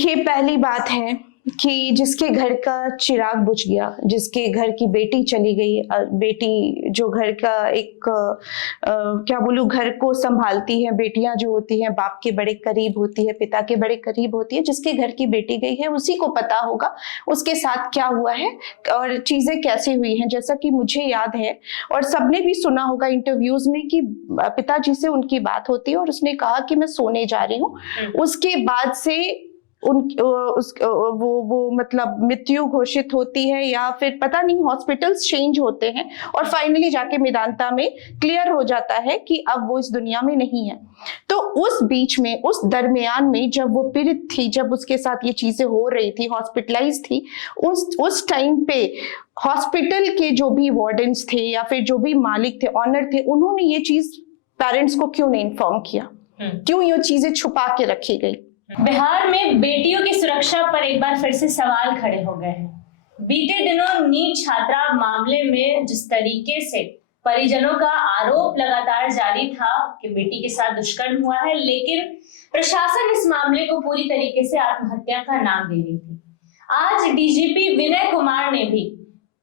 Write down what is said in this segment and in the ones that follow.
देखिए, पहली बात है कि जिसके घर का चिराग बुझ गया, जिसके घर की बेटी चली गई, बेटी जो घर का एक क्या बोलूं, घर को संभालती है, बेटियां जो होती हैं बाप के बड़े करीब होती है, पिता के बड़े करीब होती है, जिसके घर की बेटी गई है उसी को पता होगा उसके साथ क्या हुआ है और चीजें कैसे हुई हैं। जैसा कि मुझे याद है और सबने भी सुना होगा इंटरव्यूज में कि पिताजी से उनकी बात होती है और उसने कहा कि मैं सोने जा रही हूँ। उसके बाद से वो मतलब मृत्यु घोषित होती है या फिर पता नहीं, हॉस्पिटल्स चेंज होते हैं और फाइनली जाके मेदांता में क्लियर हो जाता है कि अब वो इस दुनिया में नहीं है। तो उस बीच में, उस दरमियान में जब वो पीड़ित थी, जब उसके साथ ये चीजें हो रही थी, हॉस्पिटलाइज थी, उस टाइम पे हॉस्पिटल के जो भी वार्डन्स थे या फिर जो भी मालिक थे, ऑनर थे, उन्होंने ये चीज पेरेंट्स को क्यों नहीं इन्फॉर्म किया? क्यों ये चीजें छुपा के रखी गई? बिहार में बेटियों की सुरक्षा पर एक बार फिर से सवाल खड़े हो गए हैं। बीते दिनों नीट छात्रा मामले में जिस तरीके से परिजनों का आरोप लगातार जारी था कि बेटी के साथ दुष्कर्म हुआ है, लेकिन प्रशासन इस मामले को पूरी तरीके से आत्महत्या का नाम दे रही थी। आज डीजीपी विनय कुमार ने भी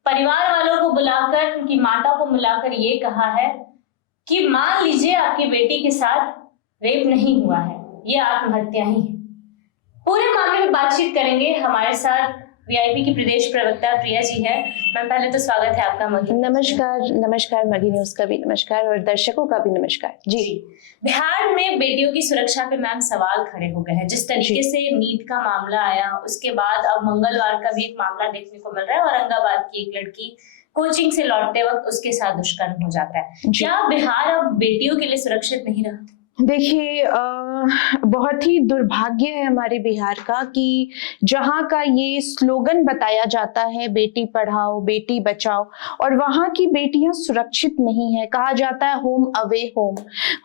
परिवार वालों को बुलाकर, उनकी माता को बुलाकर ये कहा है कि मान लीजिए आपकी बेटी के साथ रेप नहीं हुआ है, ये आत्महत्या ही है। पूरे मामले में बातचीत करेंगे। हमारे साथ वीआईपी की प्रदेश प्रवक्ता प्रिया जी है। मैम, पहले तो स्वागत है आपका मगी। नमस्कार मगी न्यूज का भी नमस्कार और दर्शकों का भी नमस्कार जी। बिहार में बेटियों की सुरक्षा पे मैम सवाल खड़े हो गए हैं। जिस तरीके से नीट का मामला आया, उसके बाद अब मंगलवार का भी एक मामला देखने को मिल रहा है, औरंगाबाद की एक लड़की कोचिंग से लौटते वक्त उसके साथ दुष्कर्म हो जाता है। क्या बिहार अब बेटियों के लिए सुरक्षित नहीं रहा? देखिए, बहुत ही दुर्भाग्य है हमारे बिहार का कि जहाँ का ये स्लोगन बताया जाता है बेटी पढ़ाओ बेटी बचाओ, और वहाँ की बेटियां सुरक्षित नहीं है। कहा जाता है होम अवे होम,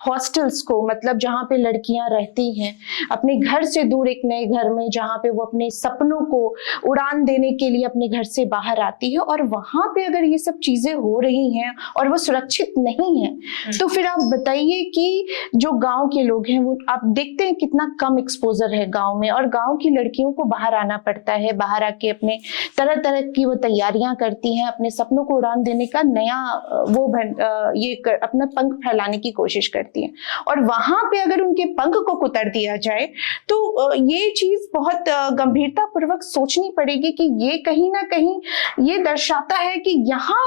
हॉस्टल्स को, मतलब जहाँ पे लड़कियां रहती हैं अपने घर से दूर एक नए घर में, जहाँ पे वो अपने सपनों को उड़ान देने के लिए अपने घर से बाहर आती है, और वहाँ पे अगर ये सब चीजें हो रही हैं और वो सुरक्षित नहीं है, तो फिर आप बताइए कि जो गांव के लोग हैं, वो आप देखते हैं कितना कम एक्सपोजर है गांव में, और गांव की लड़कियों को बाहर आना पड़ता है, बाहर आके अपने तरह तरह की वो तैयारियां करती हैं, अपने सपनों को उड़ान देने का नया अपना पंख फैलाने की कोशिश करती हैं, और वहां पे अगर उनके पंख को कुतर दिया जाए तो ये चीज बहुत गंभीरता पूर्वक सोचनी पड़ेगी कि ये कहीं ना कहीं ये दर्शाता है कि यहाँ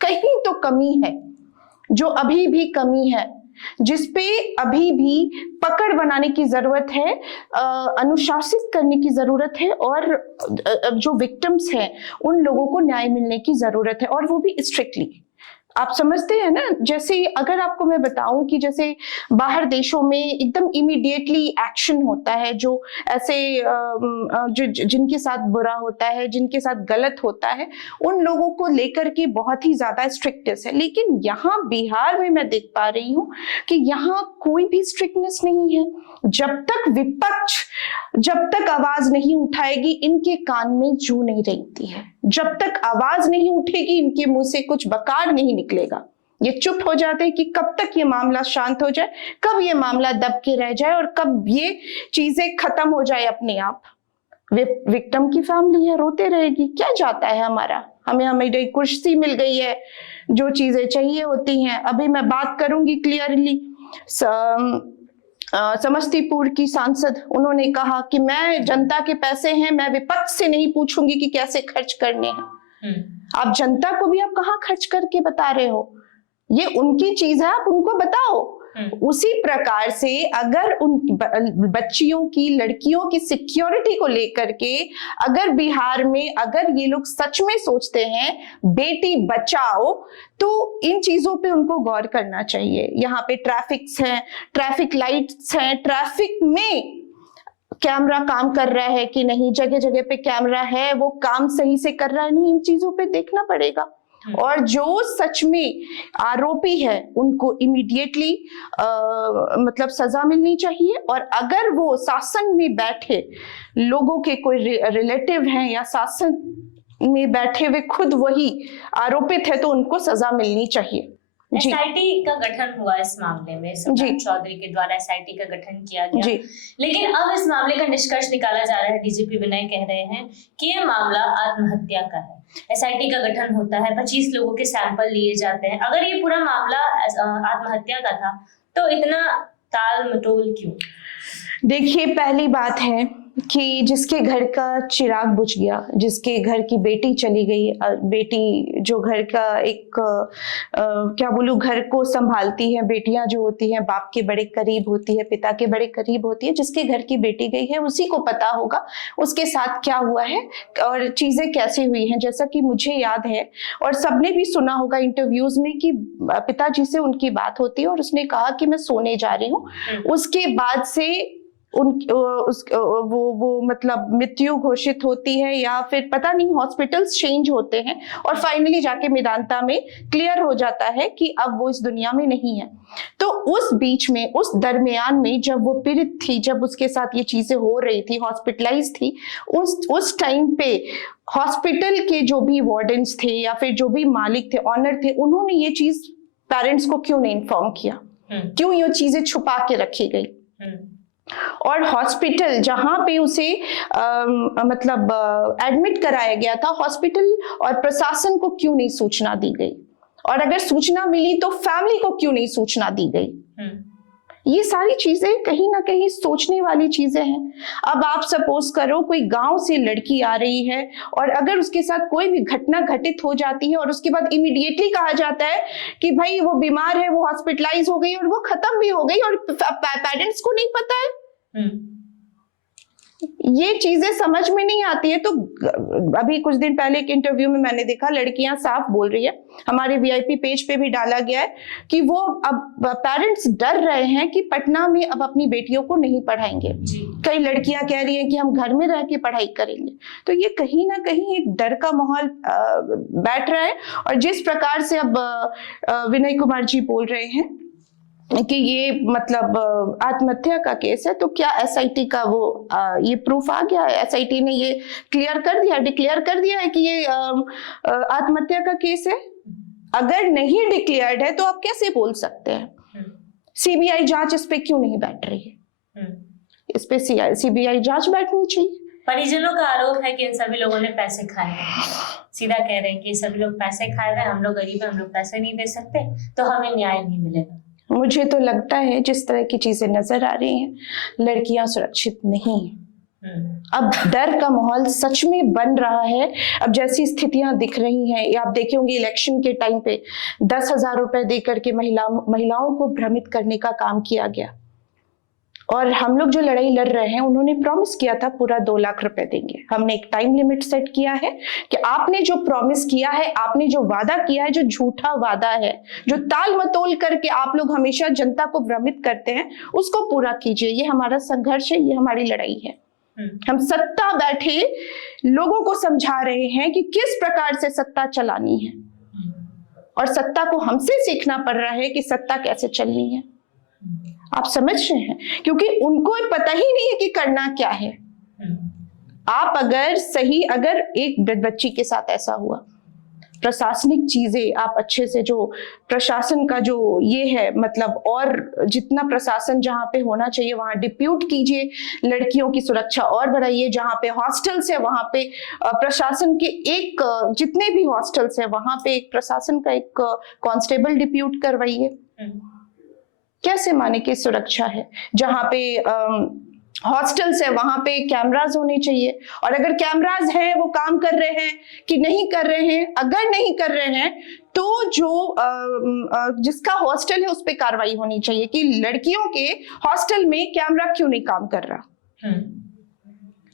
कहीं तो कमी है, जो अभी भी कमी है, जिसपे अभी भी पकड़ बनाने की जरूरत है, अनुशासित करने की जरूरत है, और जो विक्टिम्स हैं उन लोगों को न्याय मिलने की जरूरत है, और वो भी स्ट्रिक्टली। आप समझते हैं ना, जैसे अगर आपको मैं बताऊं कि जैसे बाहर देशों में एकदम इमीडिएटली एक्शन होता है, जो ऐसे जिनके साथ बुरा होता है, जिनके साथ गलत होता है, उन लोगों को लेकर के बहुत ही ज्यादा स्ट्रिक्टनेस है। लेकिन यहाँ बिहार में मैं देख पा रही हूँ कि यहाँ कोई भी स्ट्रिक्टनेस नहीं है। जब तक विपक्ष जब तक आवाज नहीं उठाएगी, इनके कान में जू नहीं रेंगती है। जब तक आवाज नहीं उठेगी, इनके मुंह से कुछ बकार नहीं निकलेगा। ये चुप हो जाते हैं कि कब तक ये मामला शांत हो जाए, कब ये मामला दब के रह जाए और कब ये चीजें खत्म हो जाए अपने आप। विक्टिम की फैमिली है, रोते रहेगी, क्या जाता है हमारा, हमें कुर्सी मिल गई है, जो चीजें चाहिए होती हैं। अभी मैं बात करूंगी क्लियरली, समस्तीपुर की सांसद, उन्होंने कहा कि मैं, जनता के पैसे हैं, मैं विपक्ष से नहीं पूछूंगी कि कैसे खर्च करने हैं। आप जनता को भी आप कहाँ खर्च करके बता रहे हो? ये उनकी चीज है, आप उनको बताओ। उसी प्रकार से अगर उन बच्चियों की, लड़कियों की सिक्योरिटी को लेकर के अगर बिहार में अगर ये लोग सच में सोचते हैं बेटी बचाओ, तो इन चीजों पे उनको गौर करना चाहिए। यहाँ पे ट्रैफिक्स हैं, ट्रैफिक लाइट्स हैं, ट्रैफिक में कैमरा काम कर रहा है कि नहीं, जगह जगह पे कैमरा है, वो काम सही से कर रहा है नहीं, इन चीजों पे देखना पड़ेगा। और जो सच में आरोपी है उनको इमीडिएटली मतलब सजा मिलनी चाहिए, और अगर वो शासन में बैठे लोगों के कोई रिलेटिव हैं या शासन में बैठे हुए खुद वही आरोपित है, तो उनको सजा मिलनी चाहिए। जी। एसआईटी का गठन हुआ इस मामले में, सुल्तान चौधरी के द्वारा एसआईटी का गठन किया गया जी। लेकिन अब इस मामले का निष्कर्ष निकाला जा रहा है, डीजीपी विनय कह रहे हैं कि ये मामला आत्महत्या का है। एसआईटी का गठन होता है, 25 लोगों के सैंपल लिए जाते हैं। अगर ये पूरा मामला आत्महत्या का था तो इतना ताल मटोल क्यों? देखिए, पहली बात है कि जिसके घर का चिराग बुझ गया, जिसके घर की बेटी चली गई, बेटी जो घर का एक क्या बोलूं, घर को संभालती है, बेटियां जो होती हैं बाप के बड़े करीब होती है, पिता के बड़े करीब होती है, जिसके घर की बेटी गई है उसी को पता होगा उसके साथ क्या हुआ है और चीजें कैसे हुई हैं। जैसा कि मुझे याद है और सबने भी सुना होगा इंटरव्यूज में कि पिताजी से उनकी बात होती है और उसने कहा कि मैं सोने जा रही हूँ। उसके बाद से वो मतलब मृत्यु घोषित होती है या फिर पता नहीं, हॉस्पिटल्स चेंज होते हैं और फाइनली जाके मेदांता में क्लियर हो जाता है कि अब वो इस दुनिया में नहीं है। तो उस बीच में, उस दरमियान में जब वो पीड़ित थी, जब उसके साथ ये चीजें हो रही थी, हॉस्पिटलाइज थी, उस टाइम पे हॉस्पिटल के जो भी वार्डन्स थे या फिर जो भी मालिक थे, ऑनर थे, उन्होंने ये चीज पेरेंट्स को क्यों नहीं इन्फॉर्म किया? क्यों ये चीजें छुपा के रखी गई? और हॉस्पिटल जहां पे उसे मतलब एडमिट कराया गया था, हॉस्पिटल और प्रशासन को क्यों नहीं सूचना दी गई? और अगर सूचना मिली तो फैमिली को क्यों नहीं सूचना दी गई? ये सारी चीजें कहीं ना कहीं सोचने वाली चीजें हैं। अब आप सपोज करो कोई गांव से लड़की आ रही है और अगर उसके साथ कोई भी घटना घटित हो जाती है और उसके बाद इमीडिएटली कहा जाता है कि भाई वो बीमार है, वो हॉस्पिटलाइज हो गई और वो खत्म भी हो गई और पेरेंट्स को नहीं पता है। ये चीजें समझ में नहीं आती है। तो अभी कुछ दिन पहले एक इंटरव्यू में मैंने देखा, लड़कियां साफ बोल रही है, हमारे वीआईपी पेज पे भी डाला गया है कि वो अब पेरेंट्स डर रहे हैं कि पटना में अब अपनी बेटियों को नहीं पढ़ाएंगे। कई लड़कियां कह रही हैं कि हम घर में रह के पढ़ाई करेंगे। तो ये कहीं ना कहीं एक डर का माहौल बैठ रहा है। और जिस प्रकार से अब विनय कुमार जी बोल रहे हैं कि ये मतलब आत्महत्या का केस है, तो क्या एसआईटी का वो ये प्रूफ आ गया है? एसआईटी ने ये क्लियर कर दिया, डिक्लेयर कर दिया है कि ये आत्महत्या का केस है? अगर नहीं डिक्लेयर्ड है तो आप कैसे बोल सकते हैं? सीबीआई जांच इस पे क्यों नहीं बैठ रही है? इस पे सीबीआई जांच बैठनी चाहिए। परिजनों का आरोप है कि इन सभी लोगों ने पैसे खाए हैं। सीधा कह रहे हैं कि सभी लोग पैसे खाए हुए, हम लोग गरीब हैं, हम लोग पैसे नहीं दे सकते, तो हमें न्याय नहीं मिलेगा। मुझे तो लगता है जिस तरह की चीजें नजर आ रही हैं, लड़कियां सुरक्षित नहीं हैं। अब डर का माहौल सच में बन रहा है। अब जैसी स्थितियां दिख रही हैं, या आप देखे होंगे इलेक्शन के टाइम पे 10,000 रुपए देकर के महिलाओं को भ्रमित करने का काम किया गया। और हम लोग जो लड़ाई लड़ रहे हैं, उन्होंने प्रॉमिस किया था पूरा 2 लाख रुपए देंगे। हमने एक टाइम लिमिट सेट किया है कि आपने जो प्रॉमिस किया है, आपने जो वादा किया है, जो झूठा वादा है, जो ताल मतोल करके आप लोग हमेशा जनता को भ्रमित करते हैं, उसको पूरा कीजिए। ये हमारा संघर्ष है, ये हमारी लड़ाई है। हम सत्ता बैठे लोगों को समझा रहे हैं कि किस प्रकार से सत्ता चलानी है, और सत्ता को हमसे सीखना पड़ रहा है कि सत्ता कैसे चलनी है। आप समझ रहे हैं? क्योंकि उनको पता ही नहीं है कि करना क्या है। आप अगर एक बच्ची के साथ ऐसा हुआ, प्रशासनिक चीजें आप अच्छे से, जो प्रशासन का जो ये है मतलब, और जितना प्रशासन जहाँ पे होना चाहिए वहां डिप्यूट कीजिए, लड़कियों की सुरक्षा और बढ़ाइए। जहाँ पे हॉस्टल्स है वहां पे प्रशासन के एक, जितने भी हॉस्टल्स है वहां पे एक प्रशासन का एक कांस्टेबल डिप्यूट करवाइए। कैसे माने कि सुरक्षा है? जहां पे हॉस्टल्स है वहां पे कैमरास होने चाहिए, और अगर कैमरास हैं वो काम कर रहे हैं कि नहीं कर रहे हैं। अगर नहीं कर रहे हैं तो जो जिसका हॉस्टल है उस पे कार्रवाई होनी चाहिए कि लड़कियों के हॉस्टल में कैमरा क्यों नहीं काम कर रहा।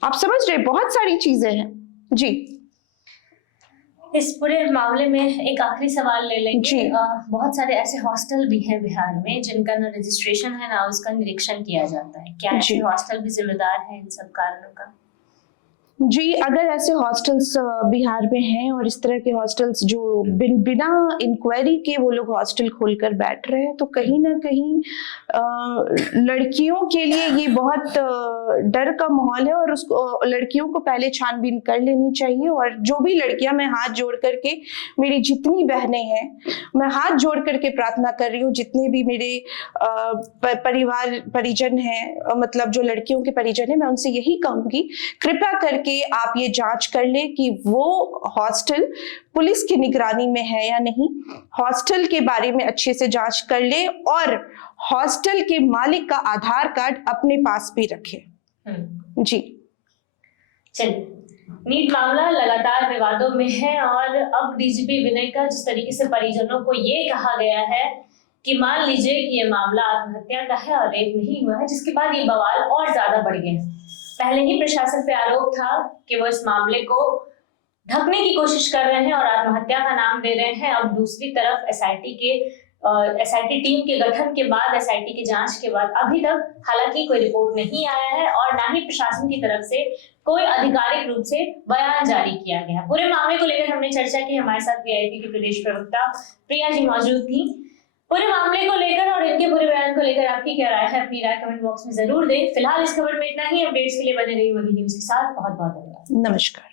आप समझ रहे? बहुत सारी चीजें हैं जी। इस पूरे मामले में एक आखिरी सवाल ले लेंगे। बहुत सारे ऐसे हॉस्टल भी हैं बिहार में जिनका ना रजिस्ट्रेशन है ना उसका निरीक्षण किया जाता है। क्या ऐसे हॉस्टल भी जिम्मेदार हैं इन सब कारणों का? जी, अगर ऐसे हॉस्टल्स बिहार में हैं और इस तरह के हॉस्टल्स जो बिना इंक्वायरी के वो लोग हॉस्टल खोलकर बैठ रहे हैं, तो कहीं ना कहीं लड़कियों के लिए ये बहुत डर का माहौल है और उसको लड़कियों को पहले छानबीन कर लेनी चाहिए। और जो भी लड़कियां, मैं हाथ जोड़ करके, मेरी जितनी बहनें हैं, मैं हाथ जोड़ करके प्रार्थना कर रही हूँ, जितने भी मेरे परिवार परिजन हैं, मतलब जो लड़कियों के परिजन हैं, मैं उनसे यही कहूंगी, कृपया करके आप ये जांच कर ले कि वो हॉस्टल पुलिस की निगरानी में है या नहीं। हॉस्टल के बारे में अच्छे से जांच कर ले और हॉस्टल के मालिक का आधार कार्ड अपने पास भी रखे। जी चलिए, नीट मामला लगातार विवादों में है और अब डीजीपी विनय का जिस तरीके से परिजनों को ये कहा गया है कि मान लीजिए कि ये मामला आत्महत्या का है और रेप नहीं हुआ है, जिसके बाद ये बवाल और ज्यादा बढ़ गए। पहले ही प्रशासन पे आरोप था कि वो इस मामले को ढकने की कोशिश कर रहे हैं और आत्महत्या का नाम दे रहे हैं। अब दूसरी तरफ एसआईटी टीम के गठन के बाद, एसआईटी की जांच के बाद अभी तक हालांकि कोई रिपोर्ट नहीं आया है और ना ही प्रशासन की तरफ से कोई आधिकारिक रूप से बयान जारी किया गया। पूरे मामले को लेकर हमने चर्चा की। हमारे साथ वीआईपी की प्रदेश प्रवक्ता प्रिया जी मौजूद थी। पूरे मामले को लेकर और इनके पूरे बयान को लेकर आपकी क्या राय है, अपनी राय कमेंट बॉक्स में जरूर दें। फिलहाल इस खबर में इतना ही। अपडेट्स के लिए बने रहिए वही न्यूज के साथ। बहुत बहुत धन्यवाद। नमस्कार।